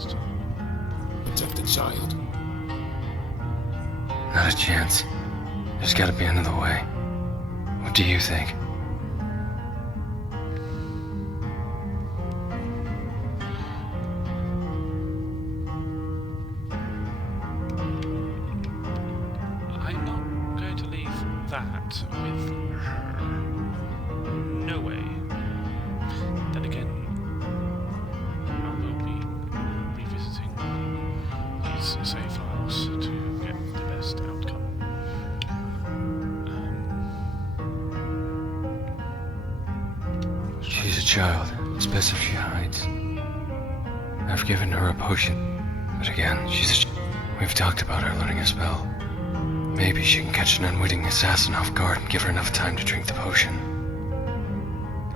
last time. Protect the child. Not a chance. There's gotta be another way. What do you think? I'm not going to leave that with her. No way. Then again, I will be revisiting these save files to get the best outcome. She's a child. It's best if she hides. I've given her a potion. But again, We've talked about her learning a spell. Maybe she can catch an unwitting assassin off guard and give her enough time to drink the potion.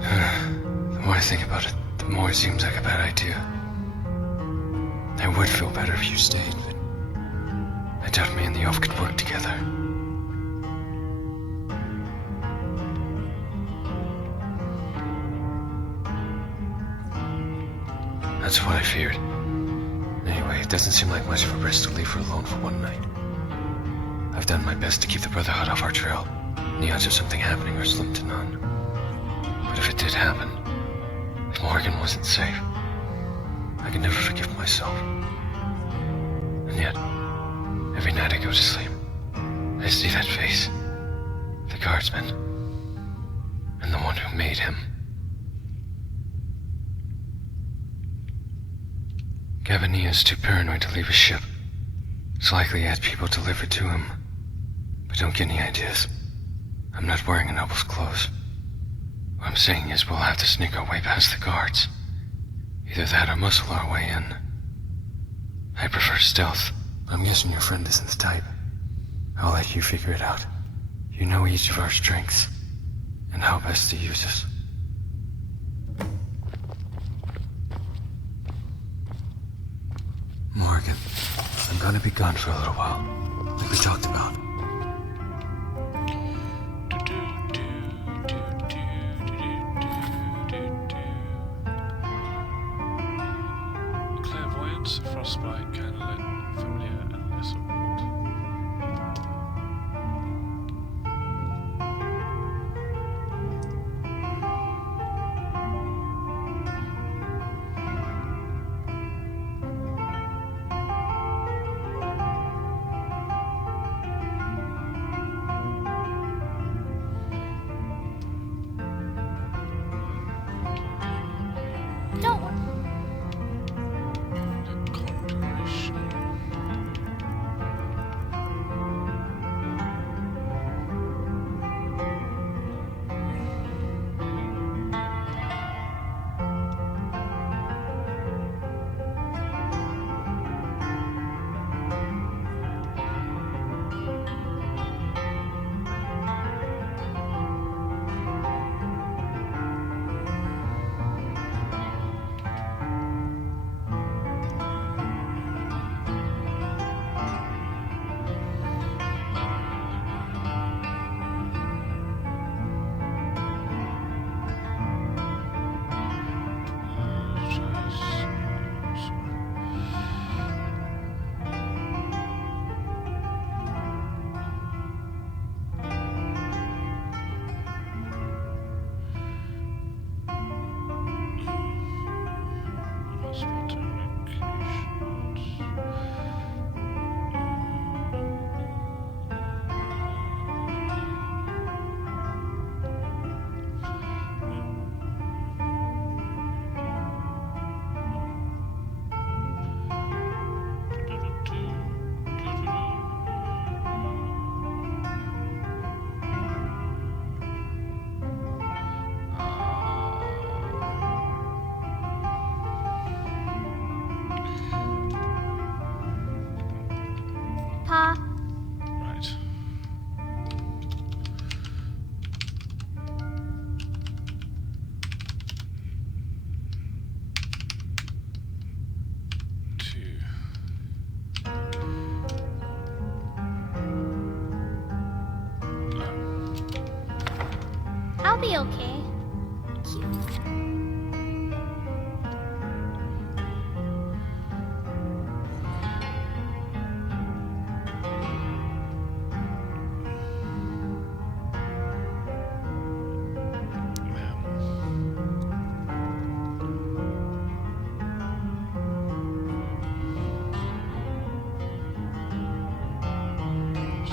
The more I think about it, the more it seems like a bad idea. I would feel better if you stayed, but I doubt me and the elf could work together. That's what I feared. Anyway, it doesn't seem like much of a risk to leave her alone for one night. I've done my best to keep the Brotherhood off our trail, and the odds of something happening are slim to none. But if it did happen, if Morgan wasn't safe, I could never forgive myself. And yet, every night I go to sleep, I see that face, the guardsman, and the one who made him. Gavin is too paranoid to leave his ship. It's likely he had people delivered to him. But don't get any ideas. I'm not wearing a noble's clothes. What I'm saying is we'll have to sneak our way past the guards. Either that or muscle our way in. I prefer stealth. I'm guessing your friend isn't the type. I'll let you figure it out. You know each of our strengths, and how best to use us. Morgan, I'm gonna be gone for a little while, like we talked about. Clairvoyance, frostbite, candlelit, familiar, and lesser ward. Don't worry. Pa. Right. Two. I'll be okay.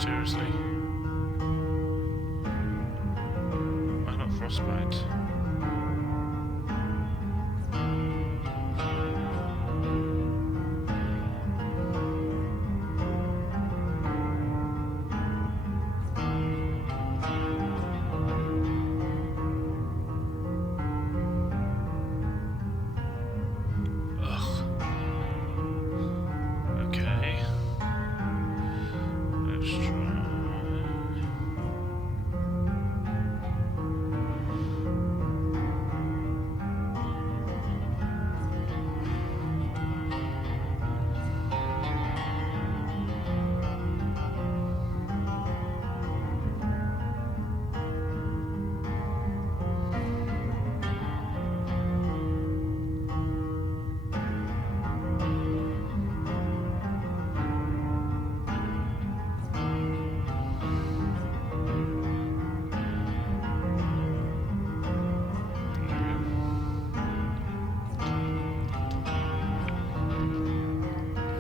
Seriously. Why not frostbite? Ugh. Okay. Let's try.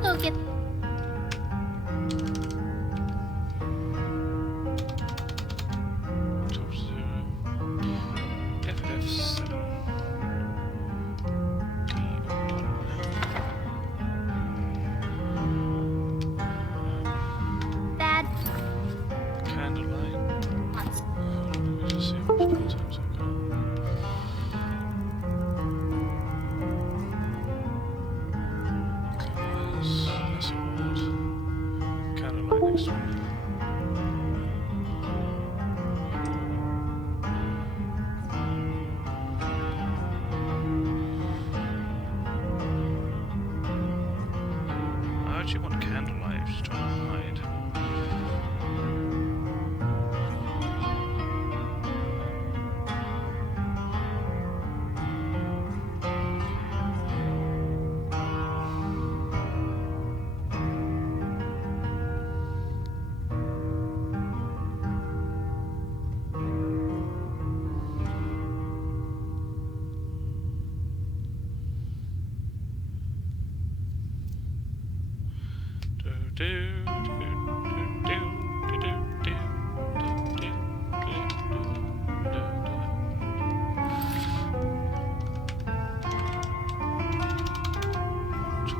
Go get. Top 0. FF7. Bad. Candlelight. Let me just see which buttons I've got. Colours. That's award. Candlelight next one. I actually want candlelight, I'm just trying to hide.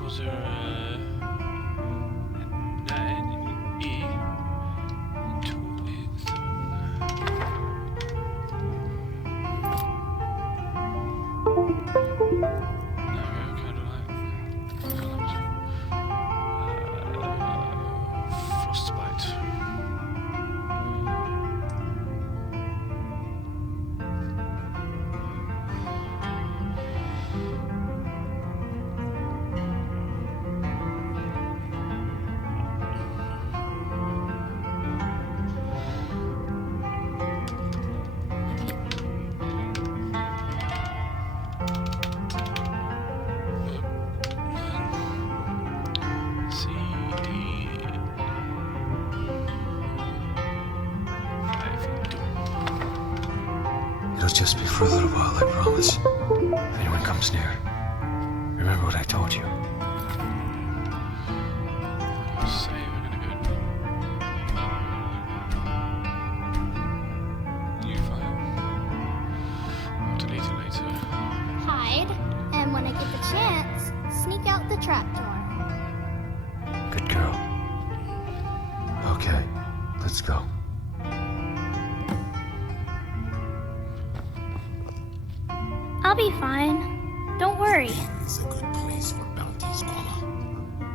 Was there a E? Frostbite. It'll just be for a little while, I promise. If anyone comes near, remember what I told you. Say we're gonna go. New file. I'll delete it later. Hide, and when I get the chance, sneak out the trapdoor. Good girl. Okay, let's go. I'll be fine. Don't worry. It's a good place for bounties, Mama.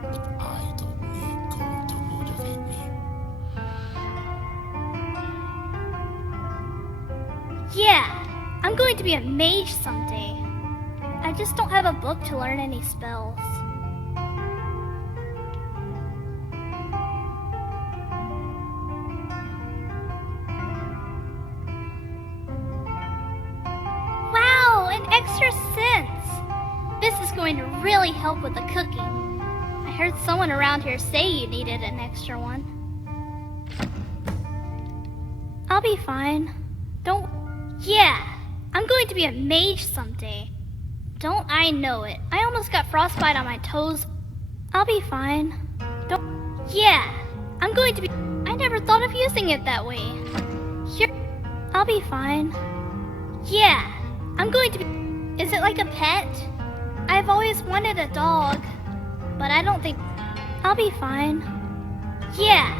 But I don't need gold to motivate me. Yeah, I'm going to be a mage someday. I just don't have a book to learn any spells. Wow, an extra cents! This is going to really help with the cooking. I heard someone around here say you needed an extra one. I'll be fine. Don't... Yeah, I'm going to be a mage someday. Don't I know it? I almost got frostbite on my toes. I'll be fine. Don't... Yeah, I'm going to be... I never thought of using it that way. Here, I'll be fine. Yeah, I'm going to be... Is it like a pet? I've always wanted a dog, but I don't think... I'll be fine. Yeah,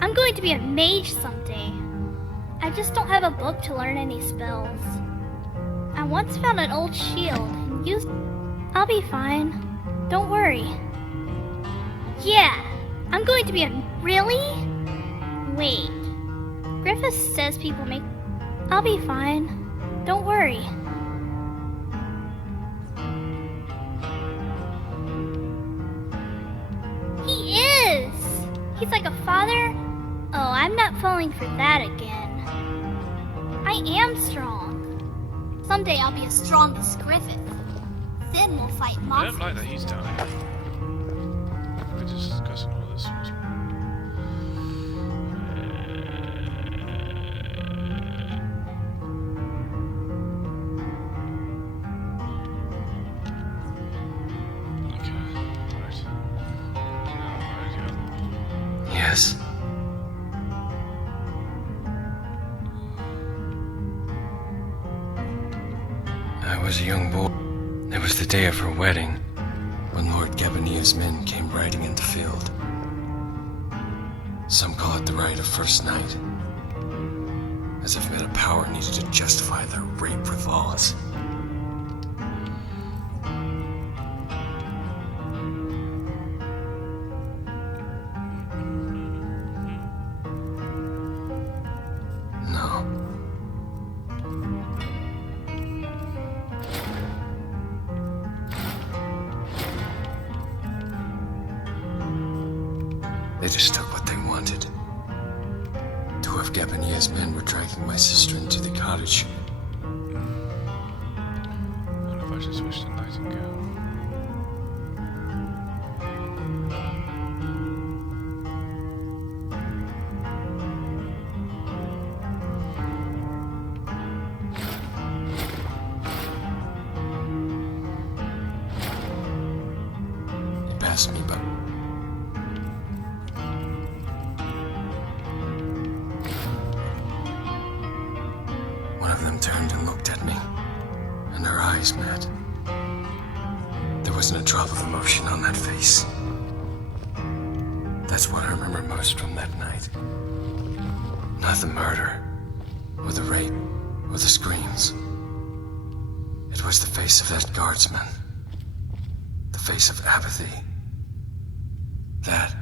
I'm going to be a mage someday. I just don't have a book to learn any spells. I once found an old shield and used... I'll be fine. Don't worry. Yeah, I'm going to be a... Really? Wait. Griffith says people make... I'll be fine. Don't worry. He is! He's like a father? Oh, I'm not falling for that again. I am strong. Someday I'll be as strong as Griffith. Then we'll fight I monsters. don't like that he's down here. We're just discussing all this. Yes. I was a young boy. It was the day of her wedding, when Lord Gabania's men came riding into field. Some call it the rite of first night, as if men of power needed to justify their rape with laws. No. They just took what they wanted. Two of Gabania's men were dragging my sister into the cottage. I wonder if I should switch to Nightingale. He passed me by. One of them turned and looked at me, and our eyes met. There wasn't a drop of emotion on that face. That's what I remember most from that night. Not the murder, or the rape, or the screams. It was the face of that guardsman. The face of apathy. That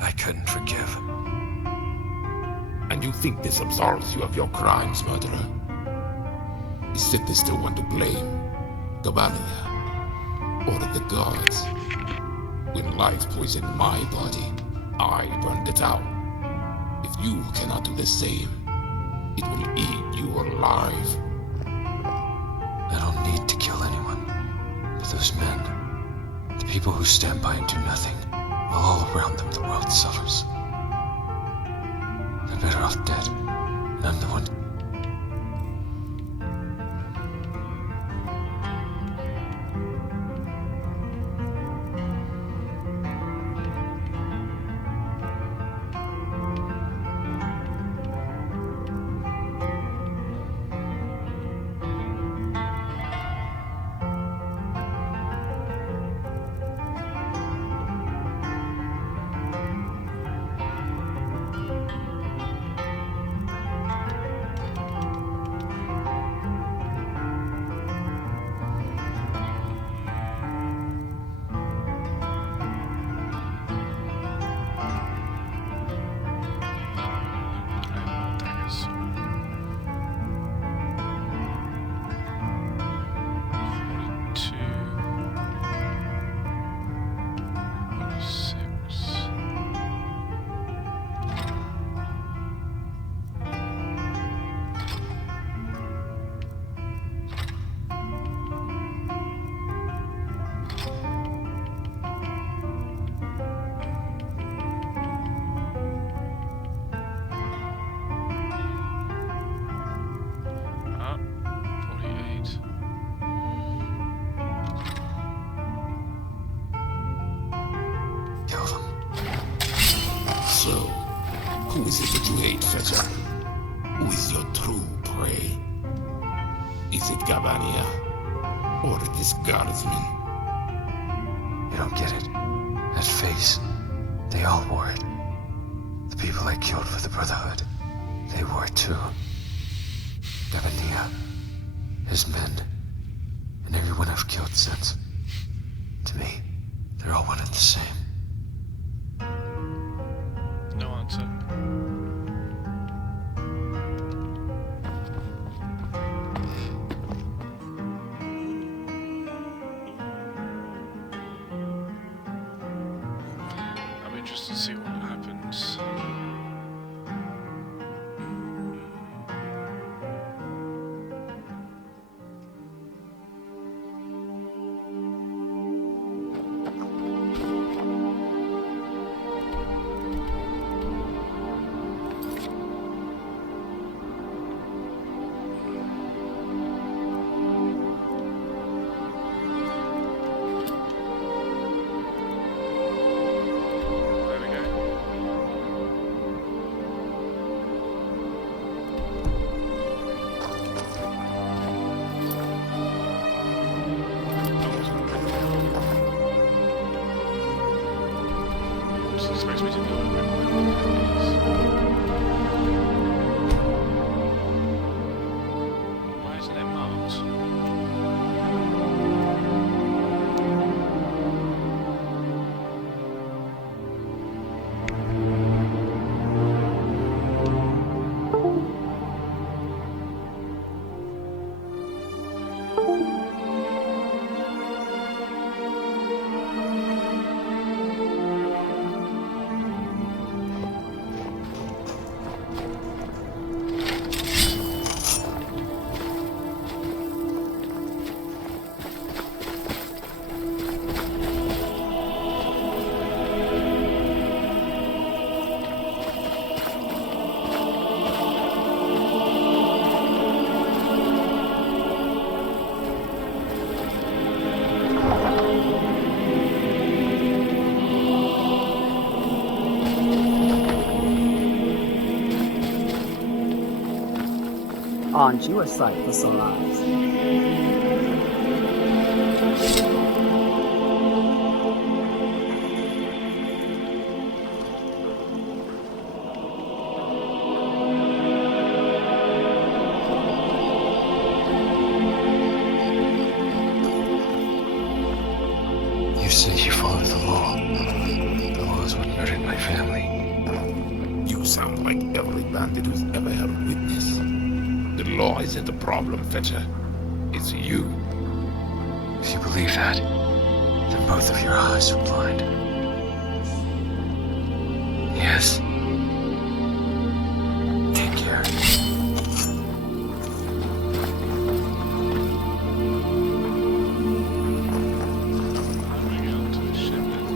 I couldn't forgive. And you think this absolves you of your crimes, murderer? Is Sydney still one to blame? Gabania? Or the gods? When life poisoned my body, I burned it out. If you cannot do the same, it will eat you alive. I don't need to kill anyone. But those men, the people who stand by and do nothing, while all around them the world suffers. They're better off dead, and I'm the one. Who is it that you hate, Fetcher? Who is your true prey? Is it Gabania? Or this guardsman? You don't get it. That face, they all wore it. The people I killed for the Brotherhood, they wore it too. Gabania, his men, and everyone I've killed since. To me, they're all one and the same. No answer. I'm interested to see what happens. There we go. Just expects me to know where why isn't it marked? Aren't you a sight for sore eyes? You said you followed the law. The law is what murdered my family. You sound like every bandit who's ever held witness. The law isn't the problem, Fetcher. It's you. If you believe that, then both of your eyes are blind. Yes. Take care. I'm going out to the ship then.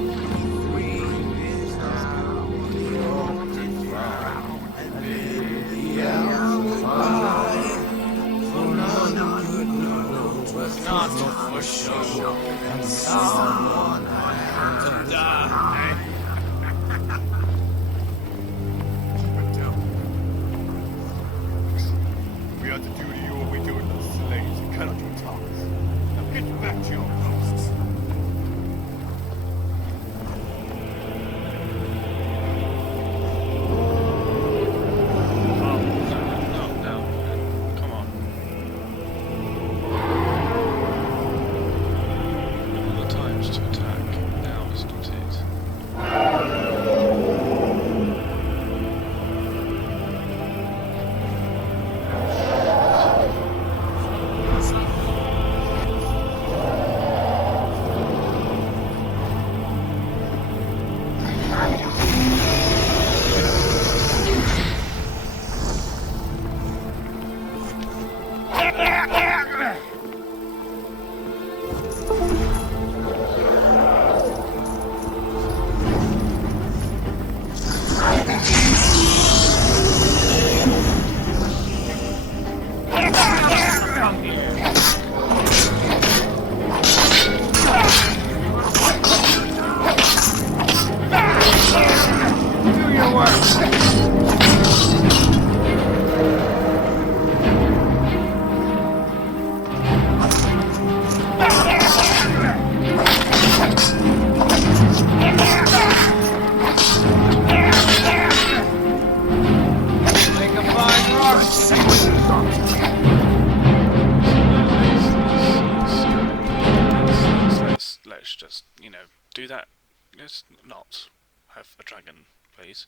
let's not have a dragon, please.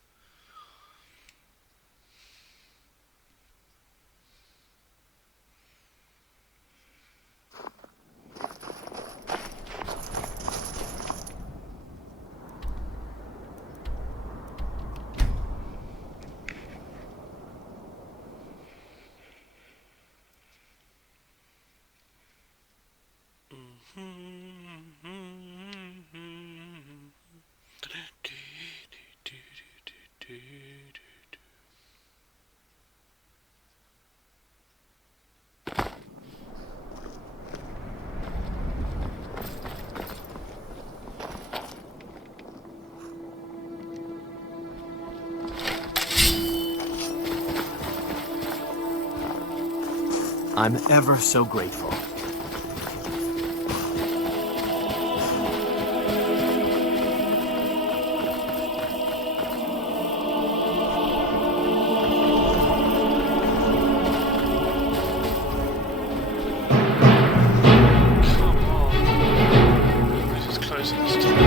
I'm ever so grateful. Come on. This is closing this time.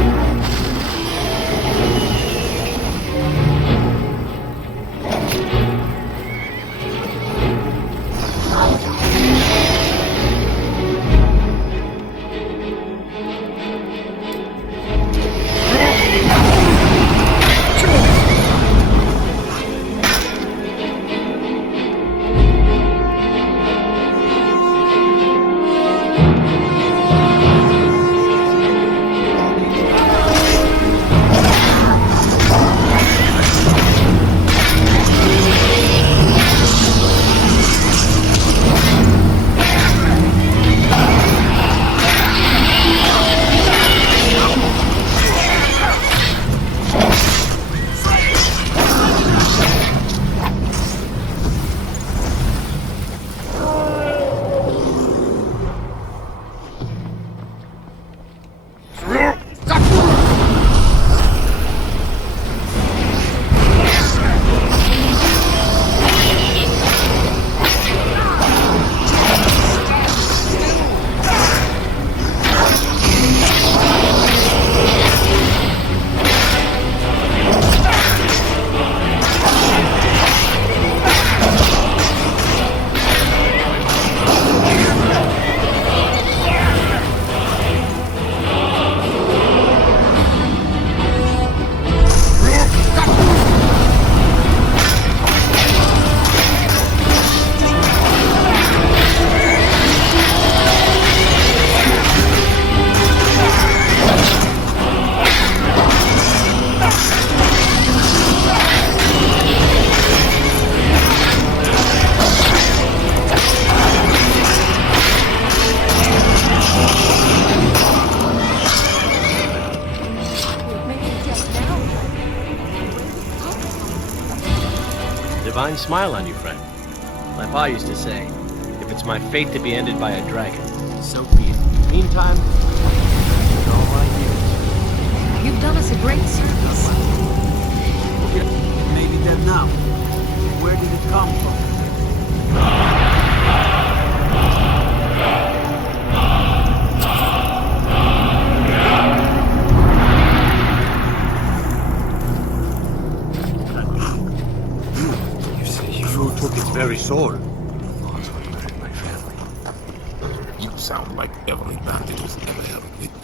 Divine smile on you, friend. My pa used to say, if it's my fate to be ended by a dragon, So be it. Meantime, all my years. You've done us a great service. Maybe dead now. Where did it come from? you took its very soul. Laws would murder my family. You sound like every bandit who's ever held a victim.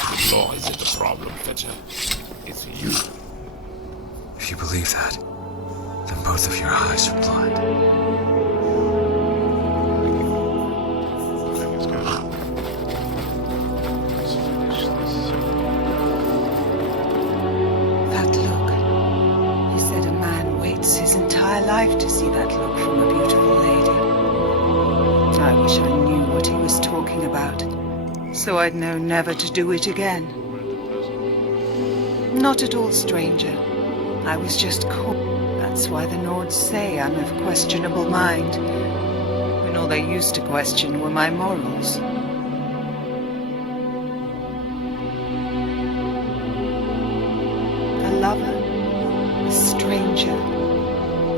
The law isn't the problem, Fetcher. It's you. If you believe that, then both of your eyes are blind. Okay, let's go. Let's finish this. That look. He said a man waits his entire life to see that look from a beautiful lady. I wish I knew what he was talking about, so I'd know never to do it again. Not at all, stranger. I was just caught. That's why the Nords say I'm of questionable mind, when all they used to question were my morals. A lover, a stranger,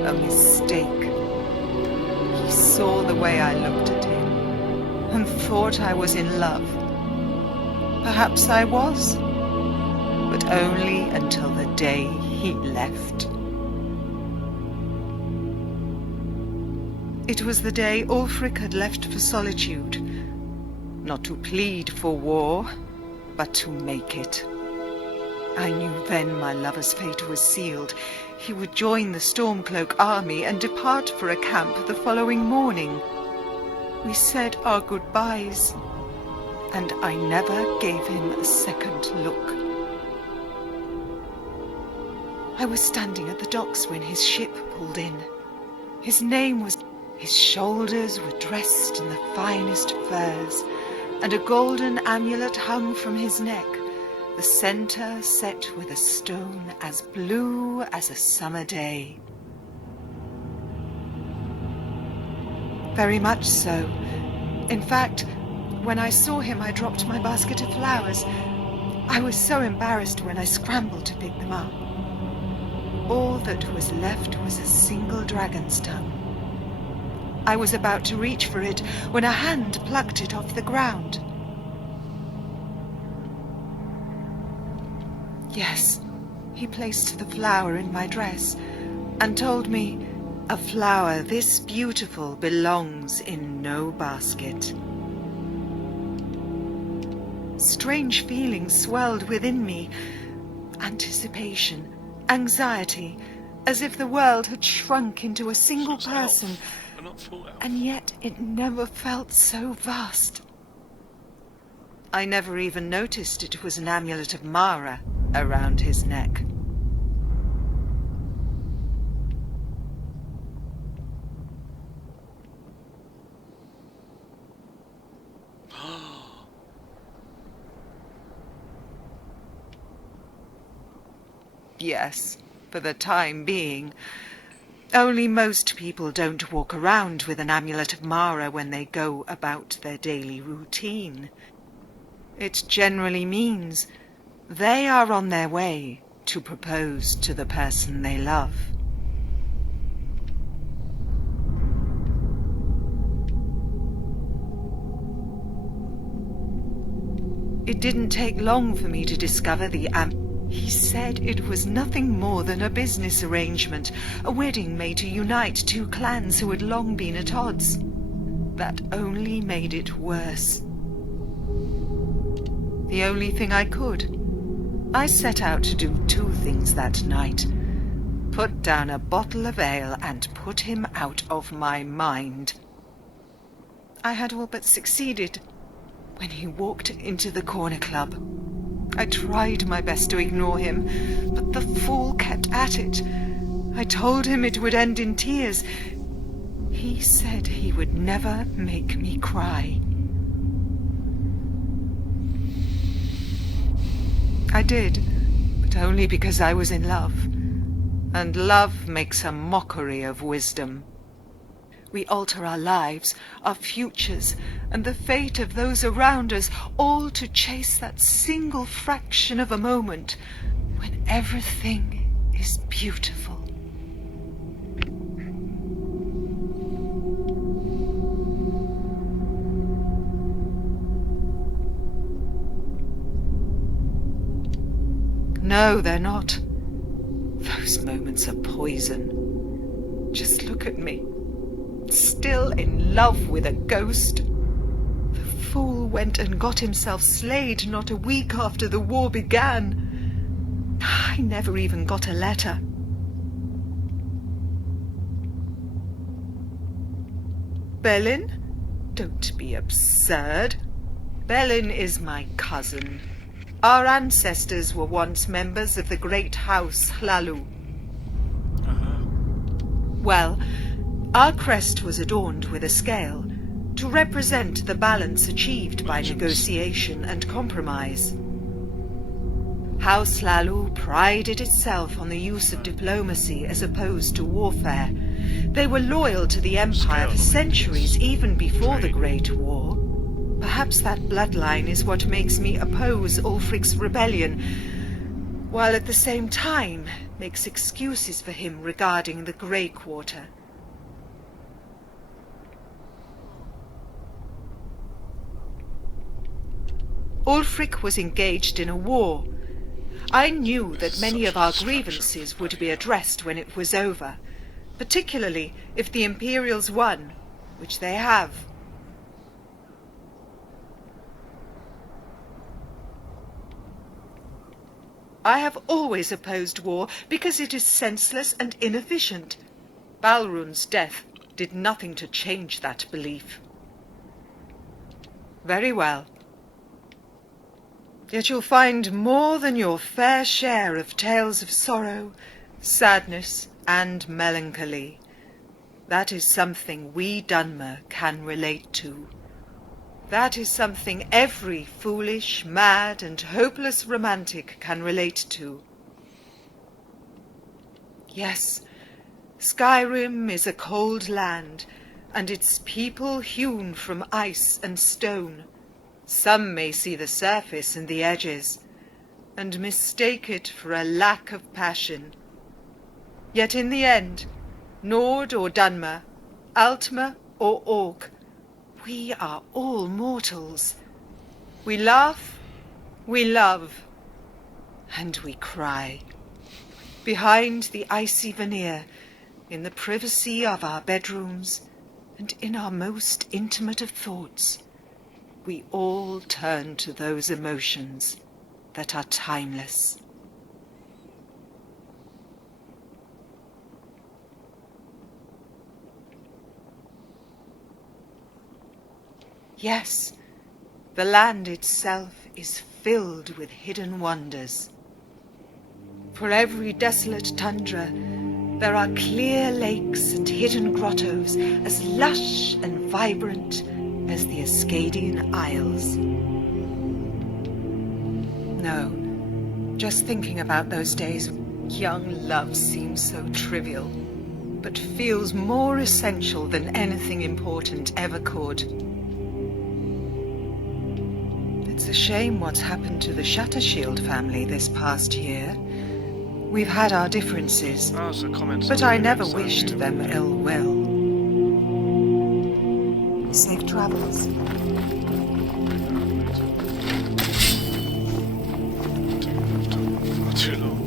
a mistake. He saw the way I looked at him, and thought I was in love. Perhaps I was, but only until the day he left. It was the day Ulfric had left for solitude, not to plead for war, but to make it. I knew then my lover's fate was sealed. He would join the Stormcloak army and depart for a camp the following morning. We said our goodbyes, and I never gave him a second look. I was standing at the docks when his ship pulled in. His name was... His shoulders were dressed in the finest furs, and a golden amulet hung from his neck, the center set with a stone as blue as a summer day. Very much so. In fact, when I saw him, I dropped my basket of flowers. I was so embarrassed when I scrambled to pick them up. All that was left was a single dragon's tongue. I was about to reach for it when a hand plucked it off the ground. Yes, he placed the flower in my dress and told me a flower this beautiful belongs in no basket. Strange feelings swelled within me. Anticipation, anxiety, as if the world had shrunk into a single person, and yet it never felt so vast. I never even noticed it was an amulet of Mara around his neck. Yes, for the time being. Only most people don't walk around with an amulet of Mara when they go about their daily routine. It generally means they are on their way to propose to the person they love. It didn't take long for me to discover the He said it was nothing more than a business arrangement, a wedding made to unite two clans who had long been at odds. That only made it worse. The only thing I could. I set out to do two things that night. Put down a bottle of ale and put him out of my mind. I had all but succeeded when he walked into the corner club. I tried my best to ignore him, but the fool kept at it. I told him it would end in tears. He said he would never make me cry. I did, but only because I was in love. And love makes a mockery of wisdom. We alter our lives, our futures, and the fate of those around us, all to chase that single fraction of a moment when everything is beautiful. No, they're not. Those moments are poison. Just look at me. Still in love with a ghost. The fool went and got himself slayed not a week after the war began. I never even got a letter. Belin? Don't be absurd. Belin is my cousin. Our ancestors were once members of the great house Hlalu. Well, our crest was adorned with a scale to represent the balance achieved by negotiation and compromise. House Hlalu prided itself on the use of diplomacy as opposed to warfare. They were loyal to the Empire for centuries, even before the Great War. Perhaps that bloodline is what makes me oppose Ulfric's rebellion, while at the same time makes excuses for him regarding the Grey Quarter. Ulfric was engaged in a war. I knew that many of our grievances would be addressed when it was over, particularly if the Imperials won, which they have. I have always opposed war because it is senseless and inefficient. Balrun's death did nothing to change that belief. Very well. Yet you'll find more than your fair share of tales of sorrow, sadness, and melancholy. That is something we Dunmer can relate to. That is something every foolish, mad, and hopeless romantic can relate to. Yes, Skyrim is a cold land, and its people hewn from ice and stone. Some may see the surface and the edges, and mistake it for a lack of passion. Yet in the end, Nord or Dunmer, Altmer or Orc, we are all mortals. We laugh, we love, and we cry. Behind the icy veneer, in the privacy of our bedrooms, and in our most intimate of thoughts, we all turn to those emotions that are timeless. Yes, the land itself is filled with hidden wonders. For every desolate tundra, there are clear lakes and hidden grottos as lush and vibrant as the Ascadian Isles. No, just thinking about those days of young love seems so trivial, but feels more essential than anything important ever could. It's a shame what's happened to the Shuttershield family this past year. We've had our differences, but I never wished them ill will. Safe travels. Too long.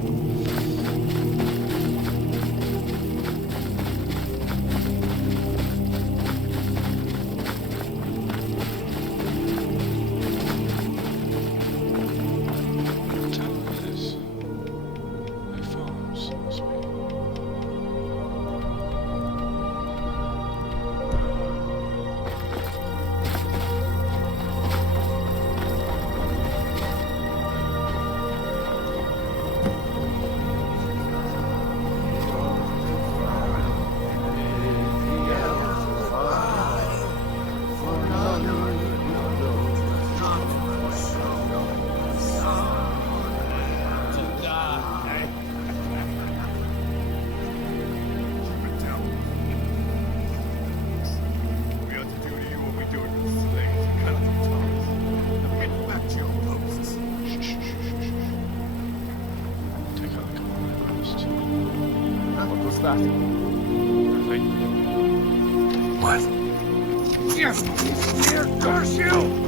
What? Here, curse you!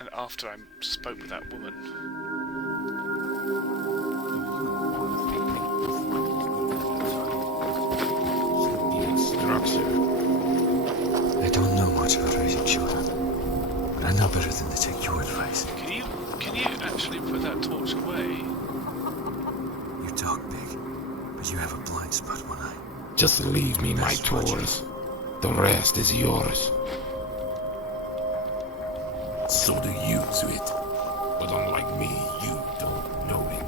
And after I spoke with that woman. I don't know much about raising children, but I know better than to take your advice. Can you actually put that torch away? You talk big, but you have a blind spot one eye. Just leave me my chores. The rest is yours. So do you, Sweet. But unlike me, you don't know it.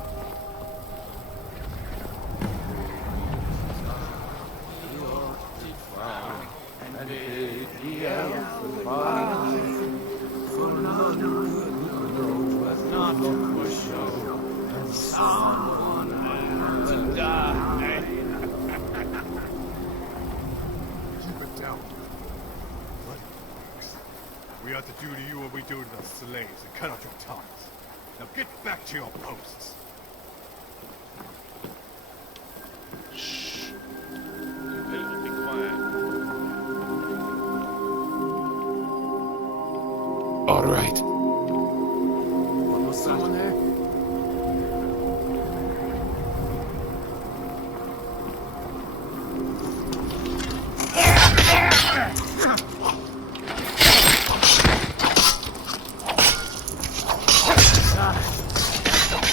do to you what we do to the slaves and cut out your tongues. Now get back to your posts. Shh. Everyone be quiet. All right. Was someone there?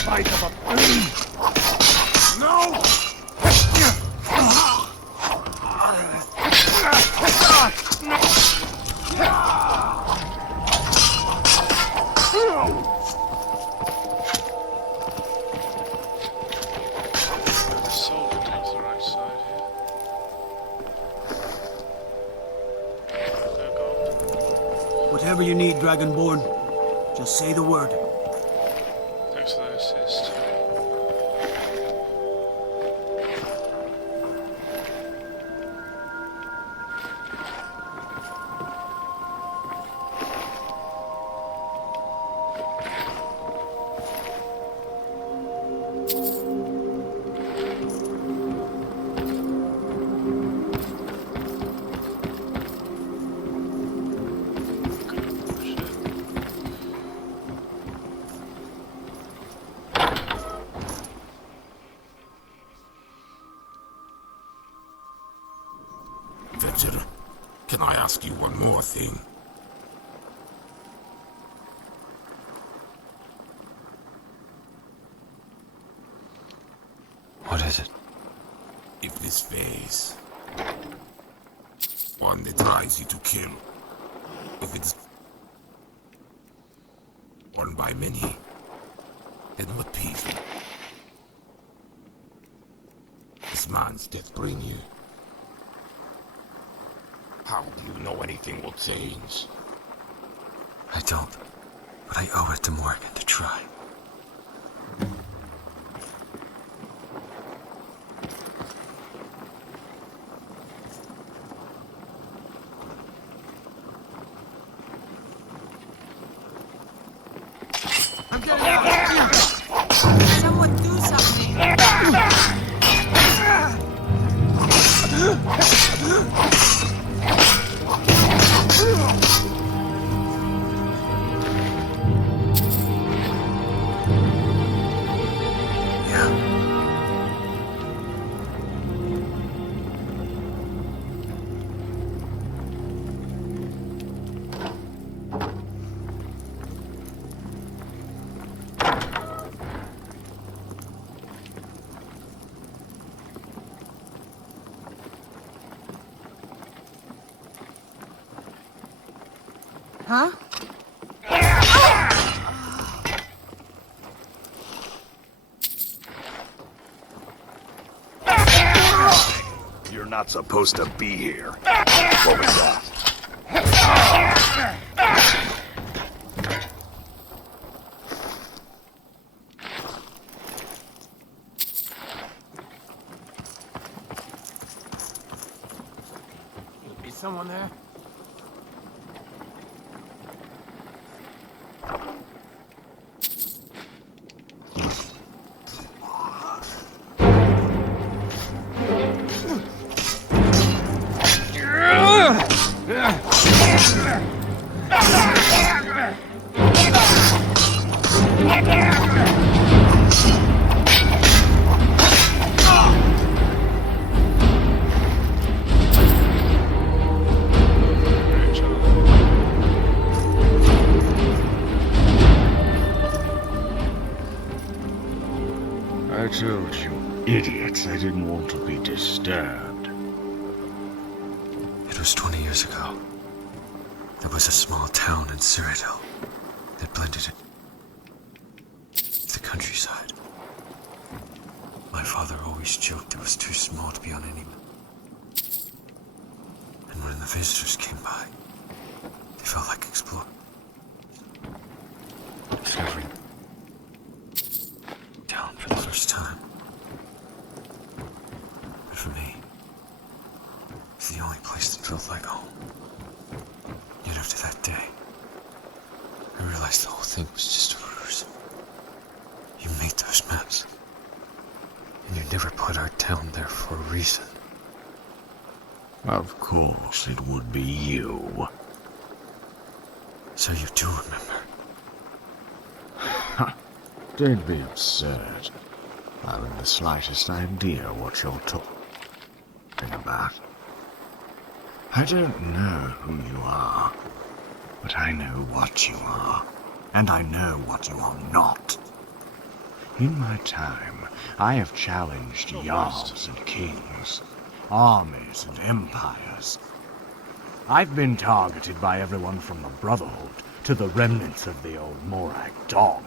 Fight of a no! The soldier takes the right side here. No gold. Whatever you need, Dragonborn. Just say the word. Thanks for the assist. Adventurer, can I ask you one more thing? What is it? If this phase, one that drives you to kill, if it's won by many, then what peace will this man's death bring you? How do you know anything will change? I don't, but I owe it to Morgan to try. I'm getting out. Someone do something. Huh? You're not supposed to be here. What was that? Is someone there? I told you, idiots, I didn't want to be disturbed. It was 20 years ago. There was a small town in Cyrodiil that blended it with the countryside. My father always joked it was too small to be on any map. And when the visitors came by, they felt like exploring. Discovering town for the first time. But for me, it's the only place that felt like home. Yet after that day, realized the whole thing was just a ruse. You made those maps. And you never put our town there for a reason. Of course it would be you. So you do remember? Don't be absurd. I haven't the slightest idea what you're talking about. I don't know who you are, but I know what you are, and I know what you are not. In my time, I have challenged jarls and kings, armies and empires. I've been targeted by everyone from the Brotherhood to the remnants of the old Morag Dong.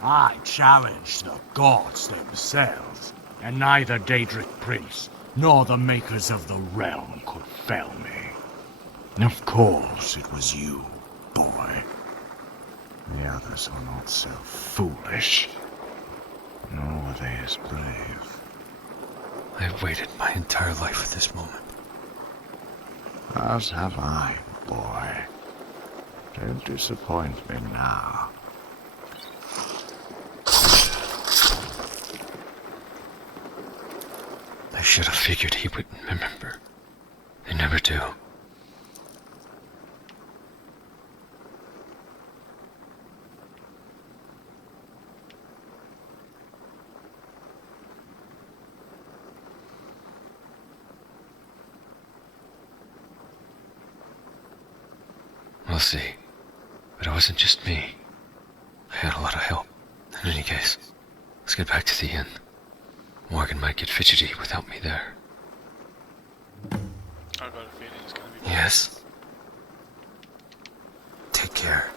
I challenged the gods themselves, and neither Daedric Prince nor the makers of the realm could fell me. Of course it was you, boy. The others were not so foolish, nor were they as brave. I've waited my entire life for this moment. As have I, boy. Don't disappoint me now. I should have figured he wouldn't remember. They never do. We'll see. But it wasn't just me. I had a lot of help. In any case, let's get back to the inn. Morgan might get fidgety without me there. I got a feeling it's gonna be. Yes? Take care.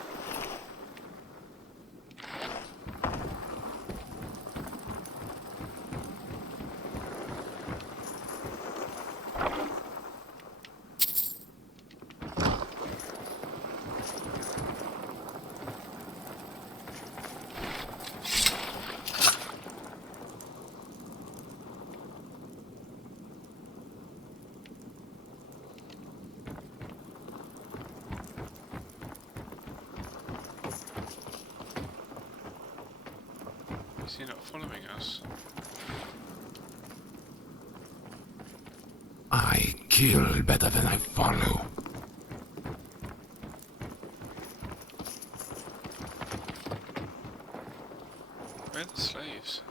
Is he not following us? I kill better than I follow. Where are the slaves?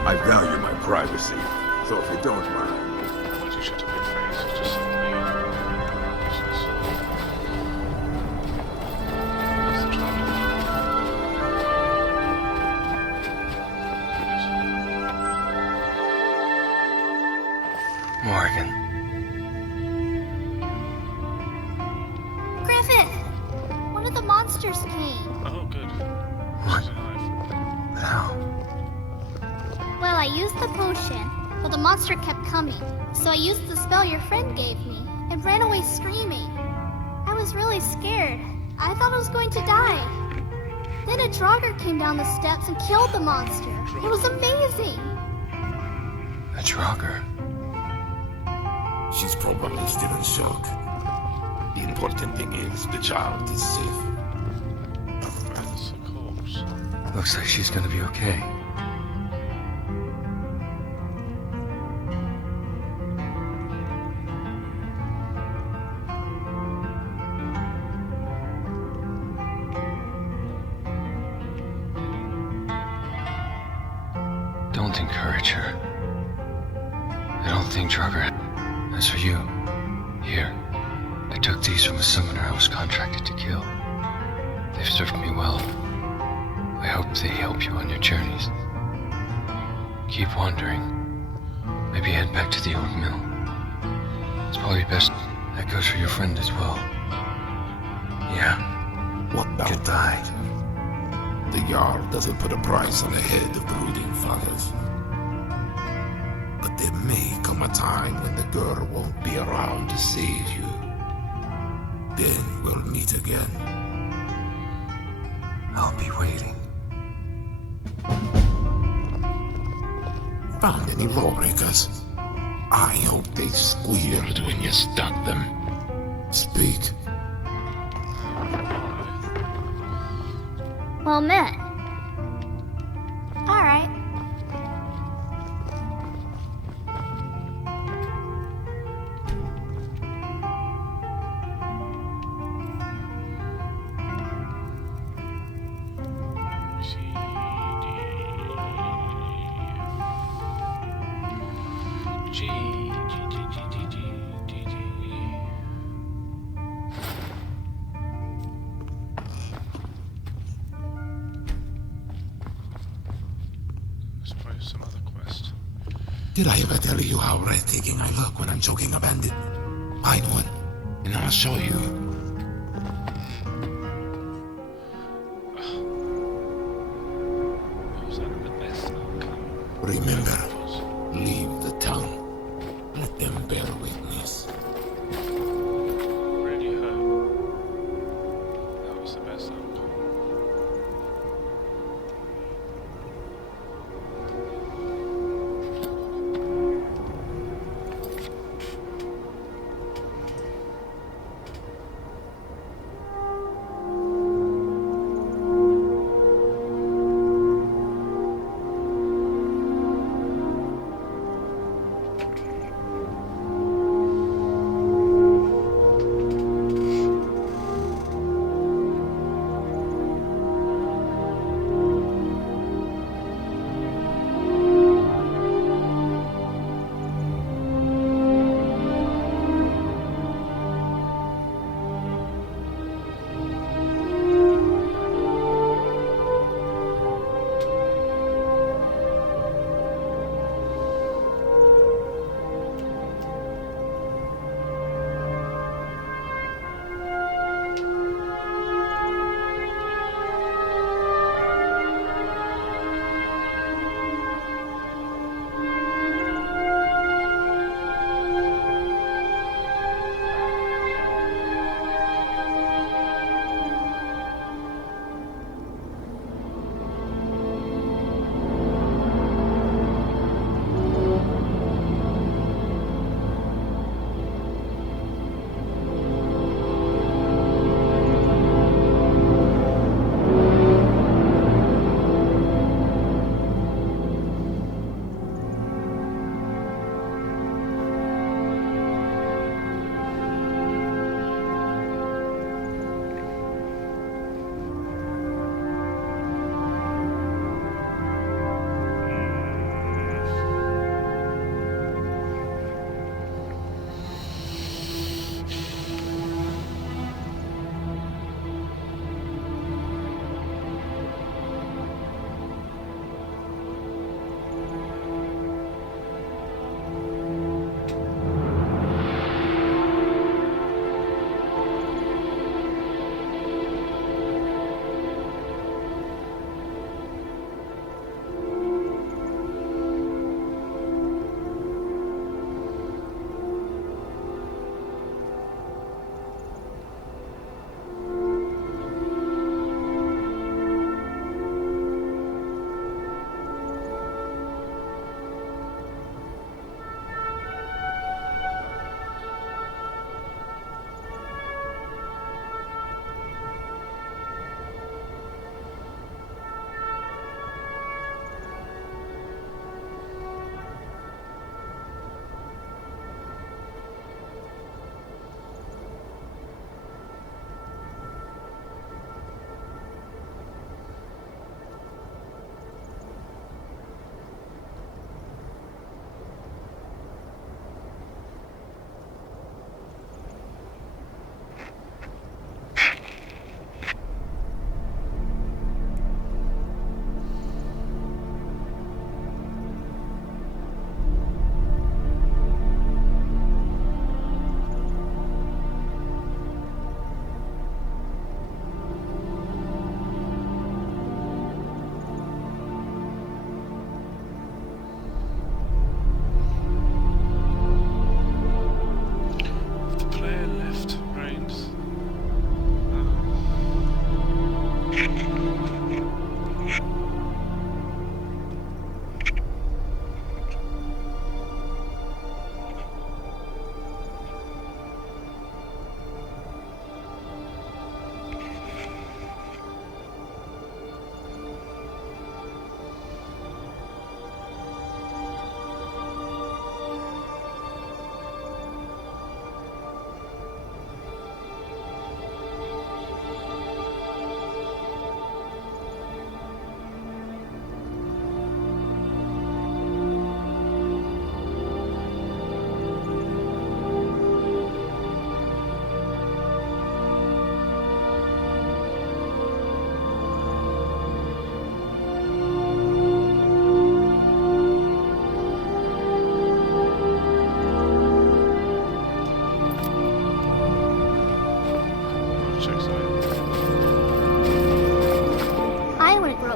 I value my privacy, so if you don't mind. Why would you shut up your face? It's just something you useless. That's the trouble. Morgan. Griffin! One of the monsters came. Oh, good. What? She's alive. But how? Well, I used the potion, but the monster kept coming. So I used the spell your friend gave me and ran away screaming. I was really scared. I thought I was going to die. Then a Draugr came down the steps and killed the monster. It was amazing. A Draugr? She's probably still in shock. The important thing is the child is safe. That's a corpse. Looks like she's gonna be okay. Don't encourage her. I don't think Draugr. As for you, here. I took these from a summoner I was contracted to kill. They've served me well. I hope they help you on your journeys. Keep wandering. Maybe head back to the old mill. It's probably best that goes for your friend as well. Yeah. What about Goodbye. that? The Jarl doesn't put a price on the head of brooding fathers. But there may come a time when the girl won't be around to save you. Then we'll meet again. I'll be waiting. Found any lawbreakers? I hope they squealed when you stuck them. Speak. Well met. Alright. G, G, G, G, G, G, G, G. Let's try some other quest. Did I ever tell you how breathtaking I look when I'm choking a bandit? Find one, and I'll show you. What was that a bit less? Remember, leave the town. Let them bear witness. Really hurt. That was the best outcome.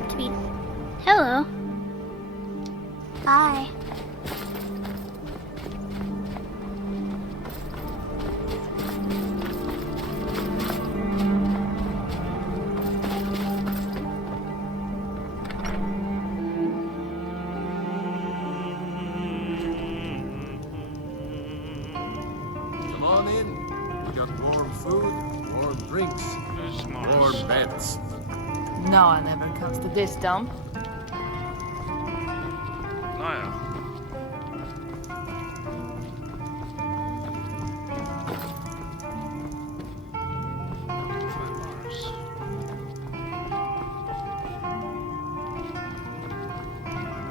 hope to be... Hello. Hi. Come on in. We got warm food, warm drinks, Who's warm Morris? beds. No one ever comes to this dump. Liar. Find Morris.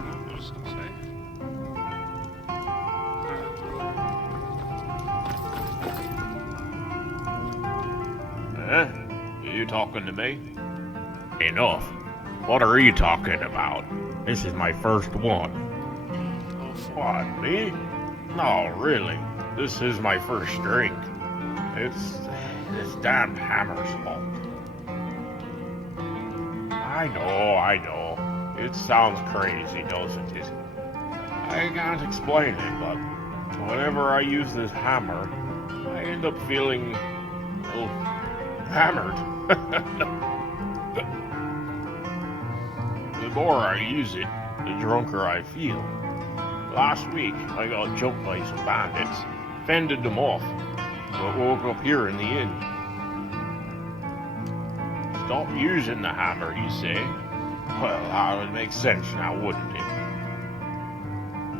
What does it say? Huh? You talking to me? Enough. What are you talking about? This is my first one. What, me? No, really. This is my first drink. It's this damn hammer's fault. I know. It sounds crazy, doesn't it? I can't explain it, but whenever I use this hammer, I end up feeling, well, hammered. The more I use it, the drunker I feel. Last week, I got jumped by some bandits, fended them off, but woke up here in the inn. Stop using the hammer, you say? Well, that would make sense now, wouldn't it?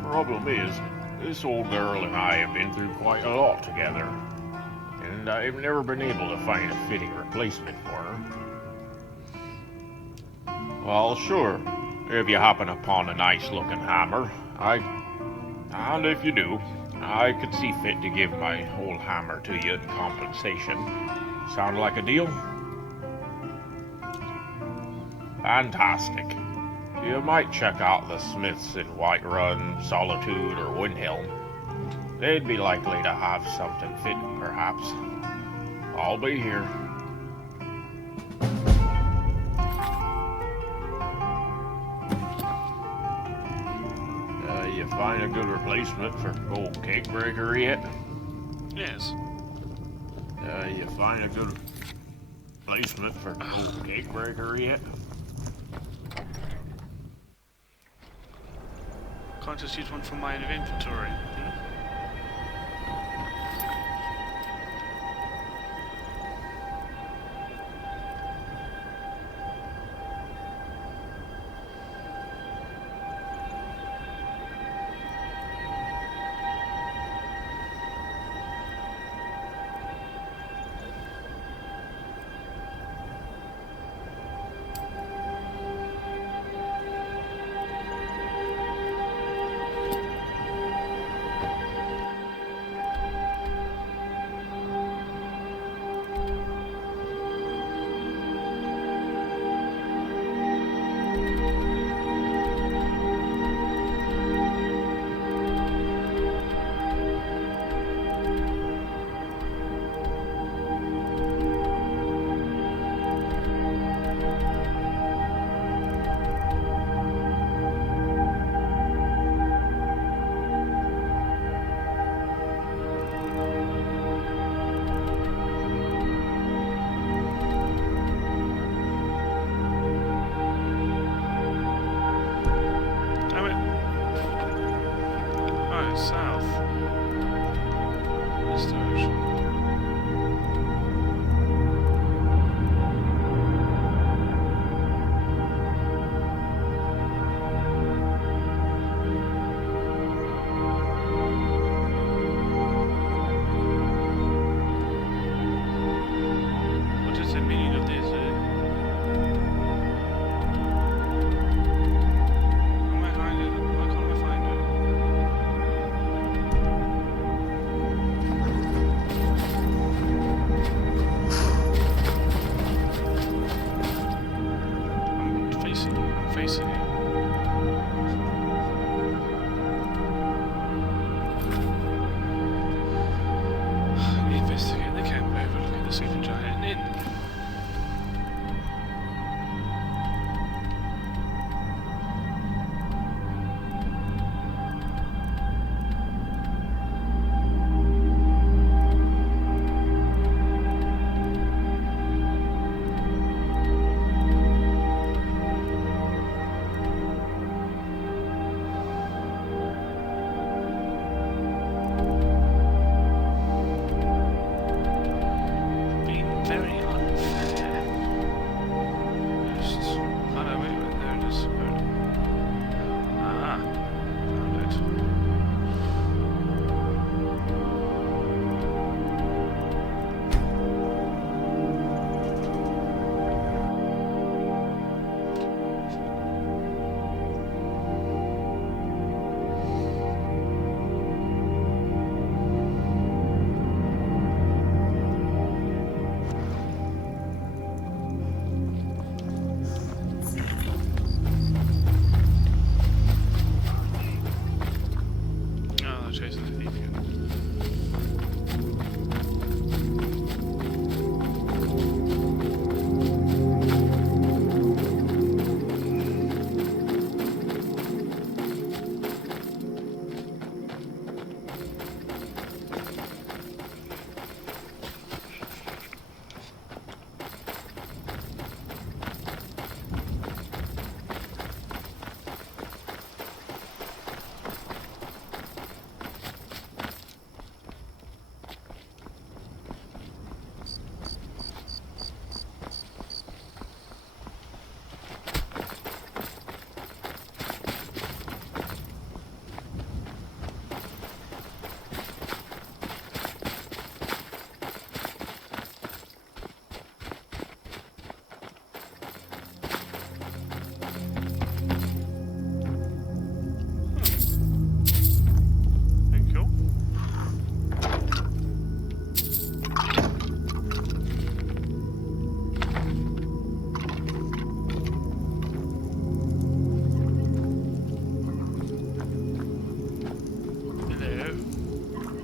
Problem is, this old girl and I have been through quite a lot together, and I've never been able to find a fitting replacement for her. Well, sure, if you happen upon a nice-looking hammer, and if you do, I could see fit to give my old hammer to you in compensation. Sound like a deal? Fantastic. You might check out the Smiths in Whiterun, Solitude, or Windhelm. They'd be likely to have something fitting, perhaps. I'll be here. You find a good replacement for old cake breaker yet? Yes. You find a good replacement for old cake breaker yet? Can't just use one from my inventory. South. This direction. What is the meaning of this? Why can't I find it? I'm facing it. Investigate the camp overlooking the sleeping giant inn.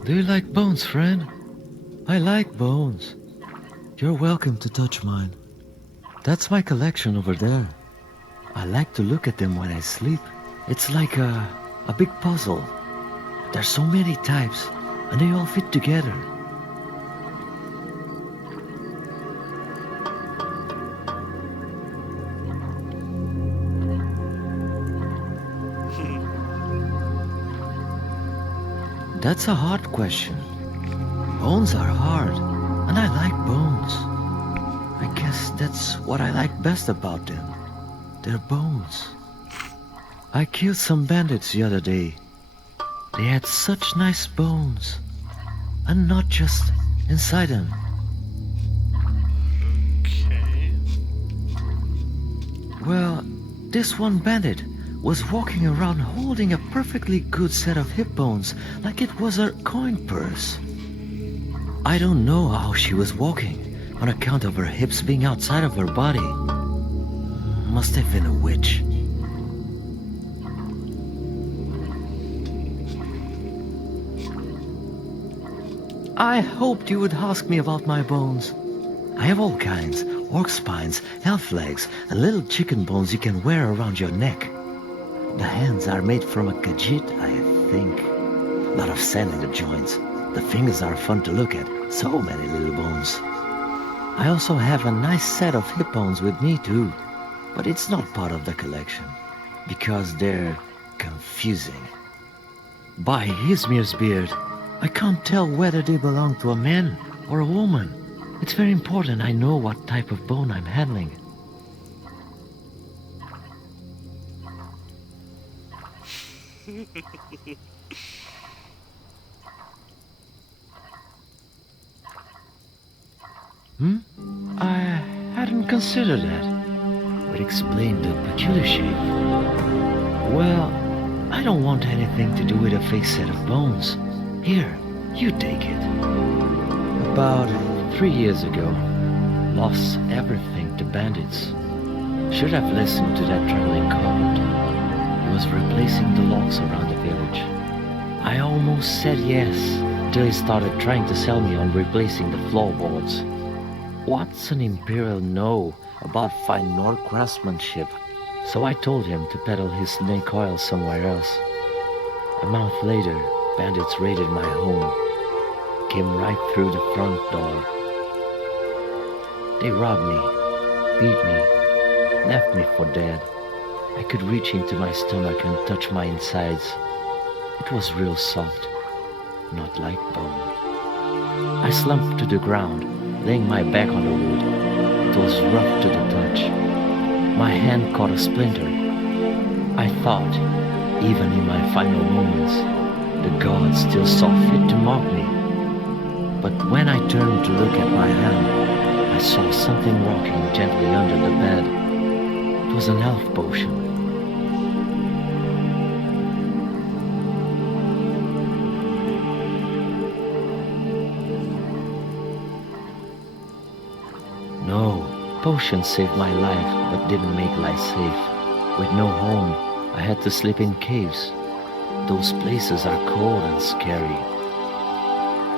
Do you like bones, friend? I like bones. You're welcome to touch mine. That's my collection over there. I like to look at them when I sleep. It's like a big puzzle. There's so many types, and they all fit together. That's a hard question. Bones are hard, and I like bones. I guess that's what I like best about them. They're bones. I killed some bandits the other day. They had such nice bones, and not just inside them. Okay. Well, this one bandit was walking around holding a perfectly good set of hip bones like it was her coin purse. I don't know how she was walking on account of her hips being outside of her body. Must have been a witch. I hoped you would ask me about my bones. I have all kinds: orc spines, elf legs, and little chicken bones you can wear around your neck. The hands are made from a kajit, I think. A lot of sand in the joints. The fingers are fun to look at. So many little bones. I also have a nice set of hip bones with me too. But it's not part of the collection. Because they're confusing. By Hismir's beard, I can't tell whether they belong to a man or a woman. It's very important I know what type of bone I'm handling. I hadn't considered that. Would explain the peculiar shape. Well, I don't want anything to do with a fake set of bones. Here, you take it. About 3 years ago, lost everything to bandits. Should have listened to that traveling carpenter. He was replacing the logs around the village. I almost said yes, till he started trying to sell me on replacing the floorboards. What's an imperial no about fine Nord craftsmanship? So I told him to peddle his snake oil somewhere else. A month later, bandits raided my home. Came right through the front door. They robbed me, beat me, left me for dead. I could reach into my stomach and touch my insides. It was real soft, not like bone. I slumped to the ground, laying my back on the wood. It was rough to the touch. My hand caught a splinter. I thought, even in my final moments, the gods still saw fit to mock me. But when I turned to look at my hand, I saw something rocking gently under the bed. It was an elf potion. No, potions saved my life, but didn't make life safe. With no home, I had to sleep in caves. Those places are cold and scary.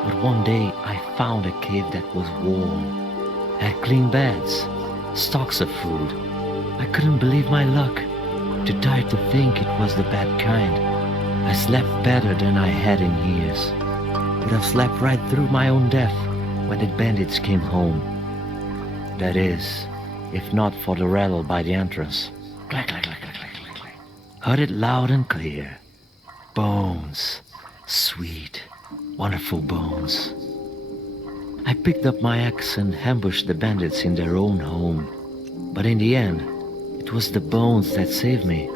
But one day I found a cave that was warm, had clean beds, stocks of food. I couldn't believe my luck, too tired to think it was the bad kind. I slept better than I had in years. Would have slept right through my own death when the bandits came home. That is, if not for the rattle by the entrance. Clack, clack, clack, clack, clack, clack, clack. Heard it loud and clear. Bones. Sweet, wonderful bones. I picked up my axe and ambushed the bandits in their own home. But in the end, it was the bones that saved me.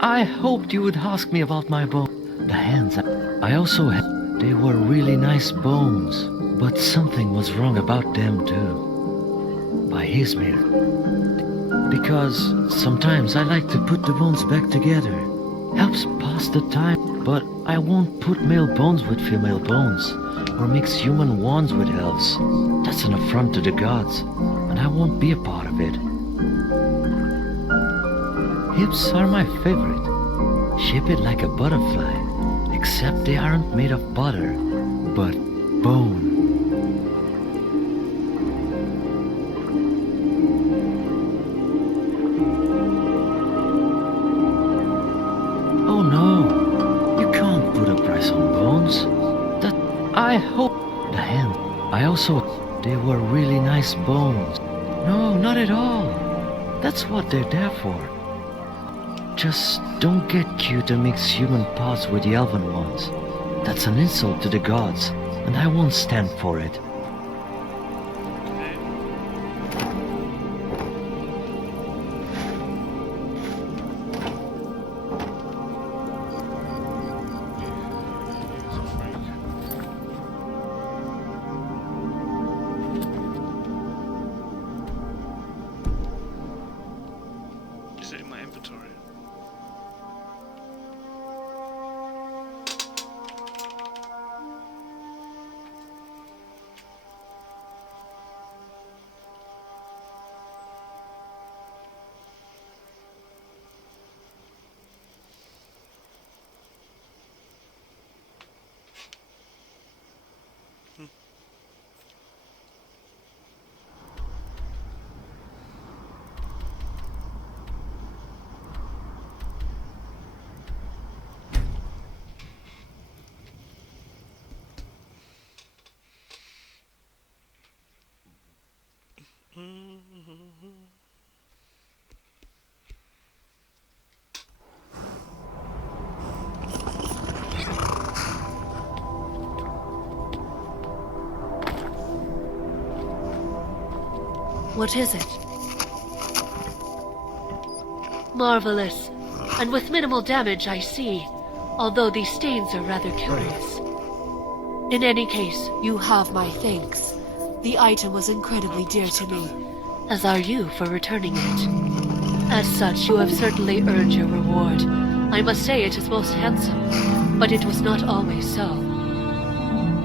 I hoped you would ask me about my bones. The hands I also had. They were really nice bones, but something was wrong about them too. By Hismir. Because sometimes I like to put the bones back together. Helps pass the time, but I won't put male bones with female bones, or mix human ones with elves. That's an affront to the gods, and I won't be a part of it. Hips are my favorite. shaped like a butterfly, except they aren't made of butter, but bone. Oh no, you can't put a price on bones. That I hope the hand. I also they were really nice bones. No, not at all. That's what they're there for. Just don't get cute and mix human parts with the elven ones. That's an insult to the gods, and I won't stand for it. Is it in my inventory? What is it? Marvelous. And with minimal damage, I see. Although these stains are rather curious. In any case, you have my thanks. The item was incredibly dear to me, as are you for returning it. As such, you have certainly earned your reward. I must say it is most handsome, but it was not always so.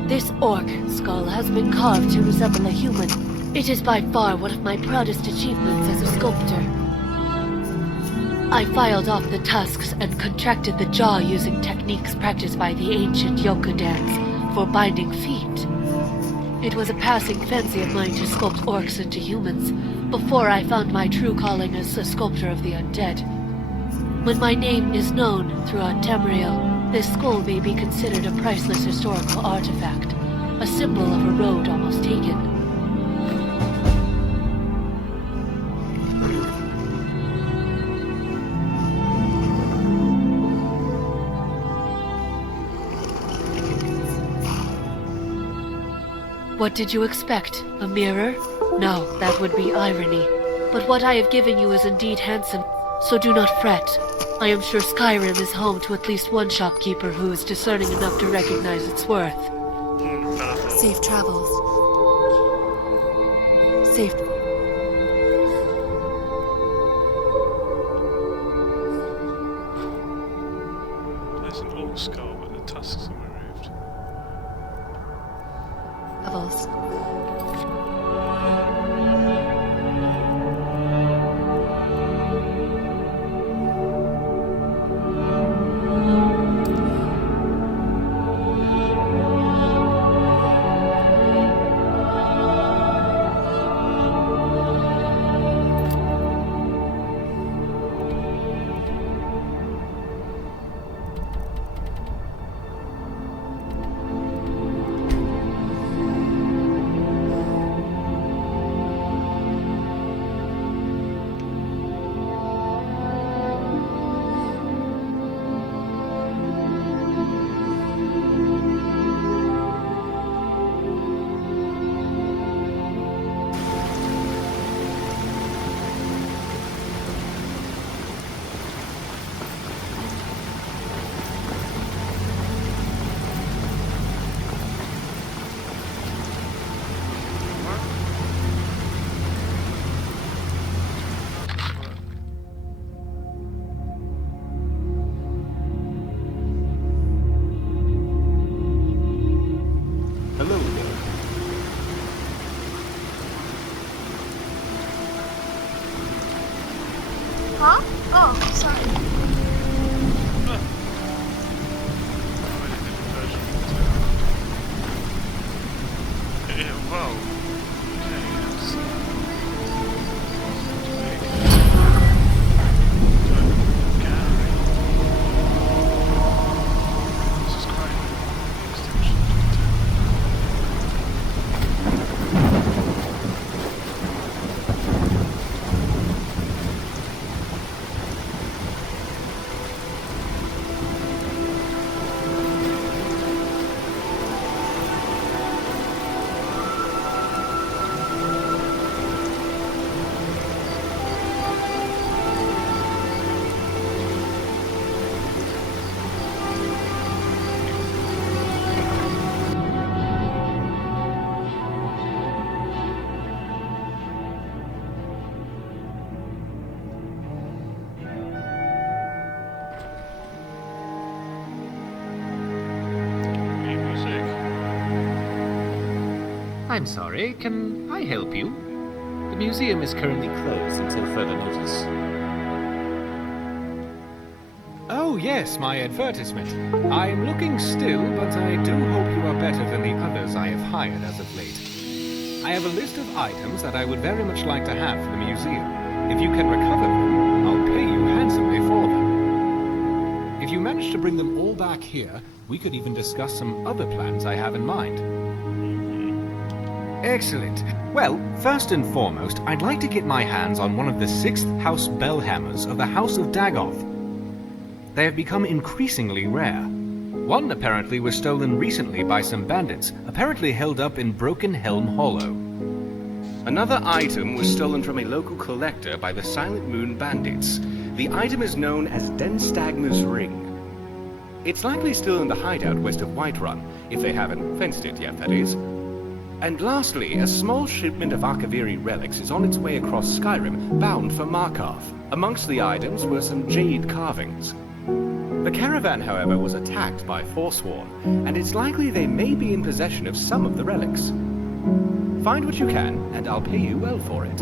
This orc skull has been carved to resemble a human. It is by far one of my proudest achievements as a sculptor. I filed off the tusks and contracted the jaw using techniques practiced by the ancient Yokudans for binding feet. It was a passing fancy of mine to sculpt orcs into humans before I found my true calling as a sculptor of the undead. When my name is known throughout Tamriel, this skull may be considered a priceless historical artifact, a symbol of a road almost taken. What did you expect? A mirror? No, that would be irony. But what I have given you is indeed handsome, so do not fret. I am sure Skyrim is home to at least one shopkeeper who is discerning enough to recognize its worth. Safe travels. Safe. There's an orc skull, but the tusks are removed. Travels. Hello there. Huh? Oh, sorry. I'm sorry, can I help you? The museum is currently closed until further notice. Oh yes, my advertisement. I am looking still, but I do hope you are better than the others I have hired as of late. I have a list of items that I would very much like to have for the museum. If you can recover them, I'll pay you handsomely for them. If you manage to bring them all back here, we could even discuss some other plans I have in mind. Excellent. Well, first and foremost, I'd like to get my hands on one of the 6th House Bellhammers of the House of Dagoth. They have become increasingly rare. One apparently was stolen recently by some bandits, apparently held up in Broken Helm Hollow. Another item was stolen from a local collector by the Silent Moon bandits. The item is known as Denstagma's Ring. It's likely still in the hideout west of Whiterun, if they haven't fenced it yet, that is. And lastly, a small shipment of Akaviri relics is on its way across Skyrim, bound for Markarth. Amongst the items were some jade carvings. The caravan, however, was attacked by Forsworn, and it's likely they may be in possession of some of the relics. Find what you can, and I'll pay you well for it.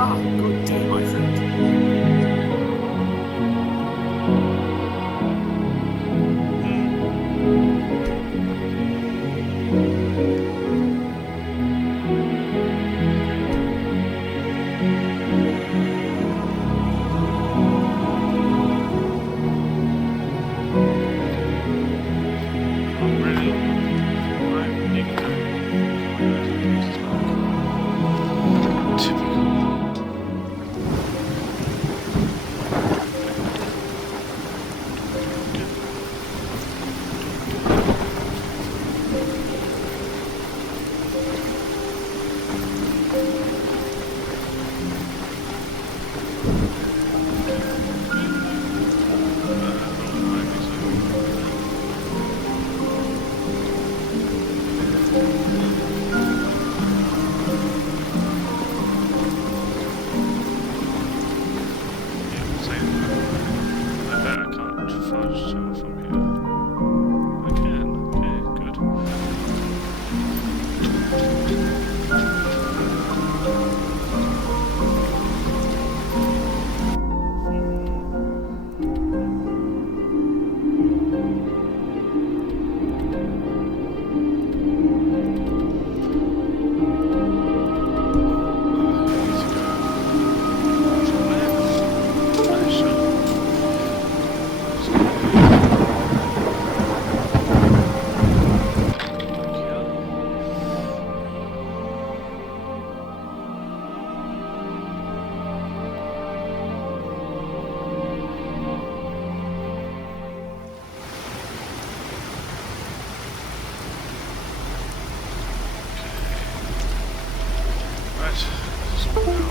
Ah, good day, my friend. Right, this is all we got.